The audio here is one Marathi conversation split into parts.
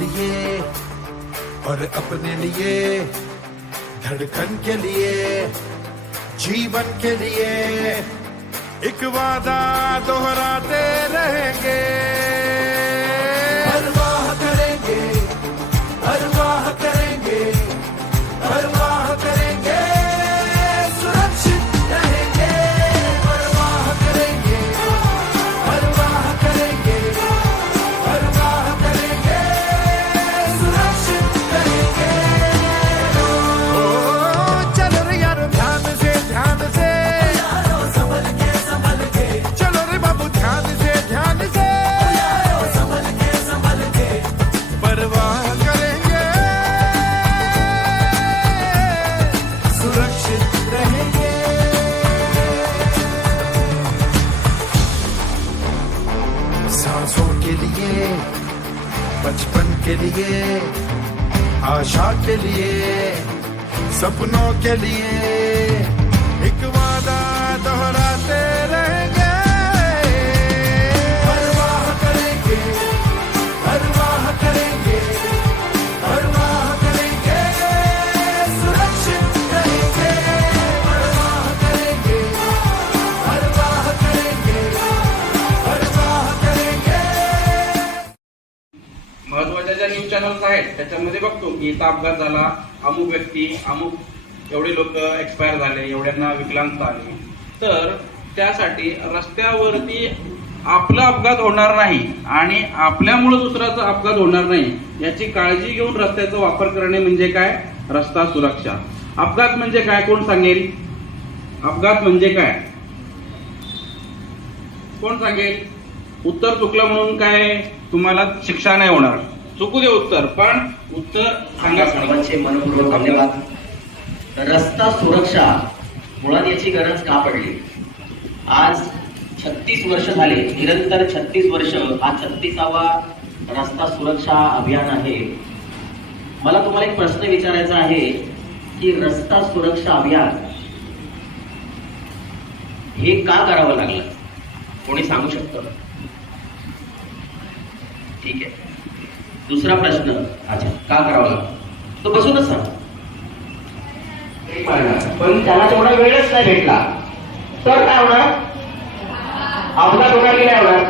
लिए और अपने लिए धड़कन के लिए जीवन के लिए एक वादा दोहराते रहेंगे। सांसों के लिए बचपन के लिए आशा के लिए सपनों के लिए। चॅनल्स आहेत त्याच्यामध्ये बघतो. की इथं अपघात झाला अमुक व्यक्ती अमुक एवढे लोक एक्सपायर झाले एवढ्यांना विकलांगता आली. तर त्यासाठी रस्त्यावरती आपला अपघात होणार नाही आणि आपल्यामुळे दुसऱ्याचा अपघात होणार नाही याची काळजी घेऊन रस्त्याचा वापर करणे म्हणजे काय? रस्ता सुरक्षा. अपघात म्हणजे काय? कोण सांगेल? अपघात म्हणजे काय? कोण सांगेल? उत्तर चुकलं म्हणून काय तुम्हाला शिक्षा नाही होणार. चुकू दे उत्तर पण उत्तर सांगा सर्वांचे मनपूर्वक धन्यवाद. रस्ता सुरक्षा मुळात याची गरज का पडली? आज छत्तीस वर्ष झाले निरंतर छत्तीस वर्ष हा छत्तीसावा रस्ता सुरक्षा अभियान आहे. मला तुम्हाला एक प्रश्न विचारायचा आहे की रस्ता सुरक्षा अभियान हे का करावं लागलं? कोणी सांगू शकतं? ठीक आहे. दुसरा प्रश्न. अच्छा. का करावा? लागतो तो बसूनच सांग. पण त्याला तेवढा वेळच नाही भेटला. तर काय होणार? अपघात होणार की नाही होणार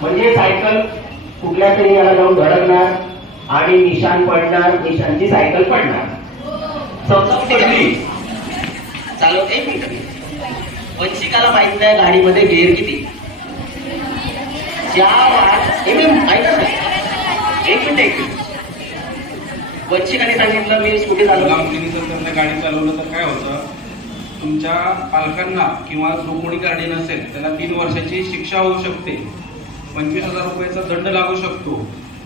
म्हणजे सायकल कुठल्या तरी याला जाऊन धडकणार आणि निशाण पडणार निशांची सायकल पडणार. पडली? चालव एक मिनिट. वंशिकाला माहीत नाही गाडीमध्ये गेअर किती. ज्या वाहन- एक मिनिट, ऐका ना. एक मिनिट एक वंशिकाने सांगितलं मी स्कूटी चालवला मुलींनी जर त्यांना गाडी चालवलं तर काय होतं? तुमच्या पालकांना किंवा जो कोणी गाडी नसेल त्याला तीन वर्षाची शिक्षा होऊ शकते. पंचवीस हजार रुपयाचा दंड लागू शकतो.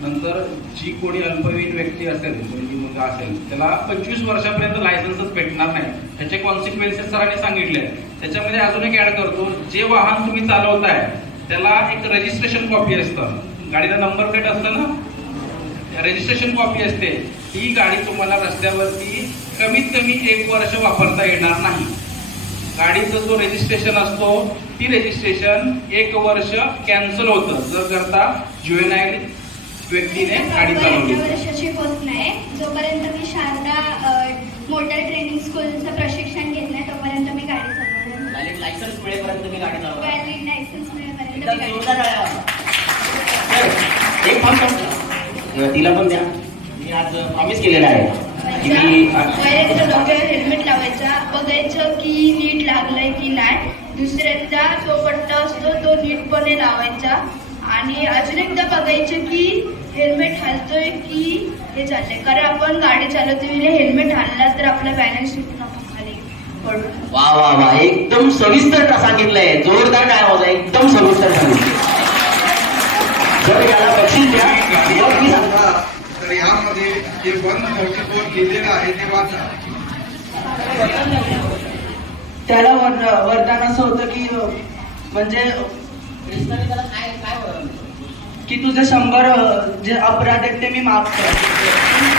नंतर जी कोणी अल्पवयीन व्यक्ती असेल मुलगी मुलगा असेल त्याला पंचवीस वर्षापर्यंत लायसन्सच भेटणार नाही. त्याचे कॉन्सिक्वेन्सेस सरांनी सांगितले त्याच्यामध्ये अजून एक ऍड करतो जे वाहन तुम्ही चालवताय त्याला एक रजिस्ट्रेशन कॉपी असतं. गाडीला नंबर प्लेट असतं ना? रजिस्ट्रेशन कॉपी असते ती गाडी तुम्हाला रस्त्यावरती कमीत कमी एक वर्ष वापरता येणार नाही. गाडीचं जो रजिस्ट्रेशन असतो ती रजिस्ट्रेशन एक वर्ष कॅन्सल होतं. जर करता ज्युएनाईल व्यक्तीने गाडी चालवली. वर्षाची होत नाही. जोपर्यंत मी शारदा मोटर ट्रेनिंग स्कूलचं प्रशिक्षण घेत नाही तोपर्यंत मी गाडी चालवणार लायसन्स मिळेपर्यंत मी गाडी चालवणार. व्हॅलिड लायसन्स मिळेपर्यंत मी गाडी चालवणार. एक. तिला पण द्या. मी आज प्रॉमिस केलेलं आहे. की मी हेल्मेट लावायचा. बघायचं की नीट लागलंय की नाही. दुसऱ्यांदा जो पट्टा असतो तो नीटपणे लावायचा. आणि अजून एकदा बघायचं की हेल्मेट हलतोय की हे चाललंय. कारण आपण गाडी चालवते हेल्मेट हलला तर आपला बॅलन्स खाली. पडू वा वा वा. एकदम सविस्तर सांगितलंय जोरदार काय आवाज एकदम सविस्तर सांगितलं जर याला बक्षीस द्या मग मी सांगतो. तर यामध्ये जे वन फोर्टी फोर लिहिलेलं आहे ते वाचा. त्याला वरदान असं होतं की अं, म्हणजे की तुझे शंभर जे अपराध आहेत ते मी माफ करतो.